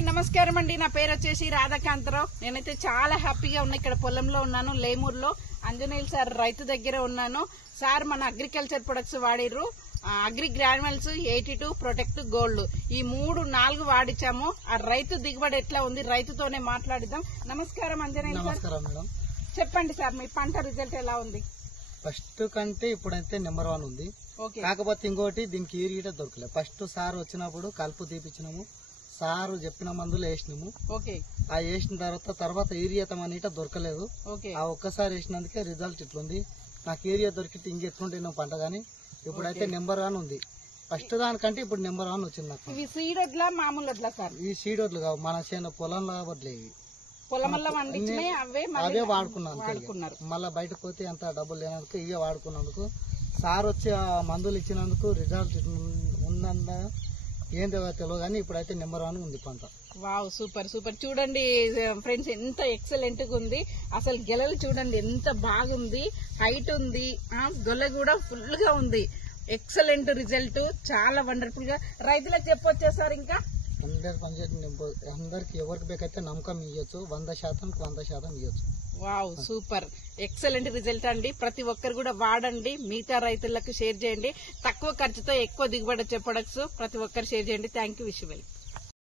Hi నమస్కారం అండి. నా పేరు వచ్చేసి రాధాకాంతరావు. నేనైతే చాలా హ్యాపీగా ఉన్నా. ఇక్కడ పొలంలో ఉన్నాను, లేమూరులో. ఆంజనేయులు సార్ రైతు దగ్గర ఉన్నాను. సార్ మన అగ్రికల్చర్ ప్రొడక్ట్స్ వాడిర్రు. అగ్రి గ్రాన్యువల్స్ 82 ప్రొటెక్ట్ గోల్డ్ ఈ 3-4 వాడిచాము. ఆ రైతు దిగుబడి ఎట్లా ఉంది రైతుతోనే మాట్లాడిద్దాం. నమస్కారం ఆంజనేయులు సార్. నమస్కారం మేడం. చెప్పండి సార్, మీ పంట రిజల్ట్ ఎలా ఉంది? ఫస్ట్ కంటే ఇప్పుడైతే నెంబర్ 1 ఉంది. ఓకే. కాకపోతే ఇంకోటి దీనికి ఈరిగిట దొరకలేదు. ఫస్ట్ సార్ వచ్చినప్పుడు కలుపు తీపిచ్చినాము, సారు చెప్పిన మందులు వేసినాము. ఓకే. ఆ వేసిన తర్వాత ఈరియతం అనేట దొరకలేదు. ఓకే. ఆ ఒక్కసారి వేసినందుకే రిజల్ట్ ఇట్లుంది. నాకు ఏరియా దొరికితే ఇంకెట్లుంటే పంట గానీ ఇప్పుడైతే నెంబర్ 1 ఉంది. ఫస్ట్ దానికంటే ఇప్పుడు నెంబర్ 1 వచ్చింది నాకు. ఇవి సీడ్ వడ్లా మామూలు వడ్లా సార్? ఈ సీడోడ్లు కావు, మన చేను పొలంలో వడ్లే ఇవి. పొలంలో పండించినాయి అవే వాడుకున్నాను. మళ్ళీ బయటకు పోతే అంత డబ్బులు లేనందుకు ఇవే వాడుకున్నందుకు, సార్ వచ్చి ఆ మందులు ఇచ్చినందుకు రిజల్ట్ ఉందన్న ఏంటో తెలియదు కానీ ఇప్పుడైతే నెంబర్ 1 ఉంది పంట. Wow, super super. చూడండి ఫ్రెండ్స్, ఎంత ఎక్సలెంట్ గా ఉంది. అసలు గెలలు చూడండి ఎంత బాగుంది, హైట్ ఉంది, గొల్ల కూడా ఫుల్ గా ఉంది. ఎక్సలెంట్ రిజల్ట్, చాలా వండర్ఫుల్ గా. రైతులకు చెప్పొచ్చా సార్? ఇంకా అందరికి ఎవరికి బేకైతే నమ్మకం ఇవ్వచ్చు, 100% ఇవ్వచ్చు. వావ్, సూపర్ ఎక్సలెంట్ రిజల్ట్ అండి. ప్రతి ఒక్కరు కూడా వాడండి, మిగతా రైతులకు షేర్ చేయండి. తక్కువ ఖర్చుతో ఎక్కువ దిగుబడి వచ్చే ప్రొడక్ట్స్ ప్రతి ఒక్కరు షేర్ చేయండి. Thank you. Wish well.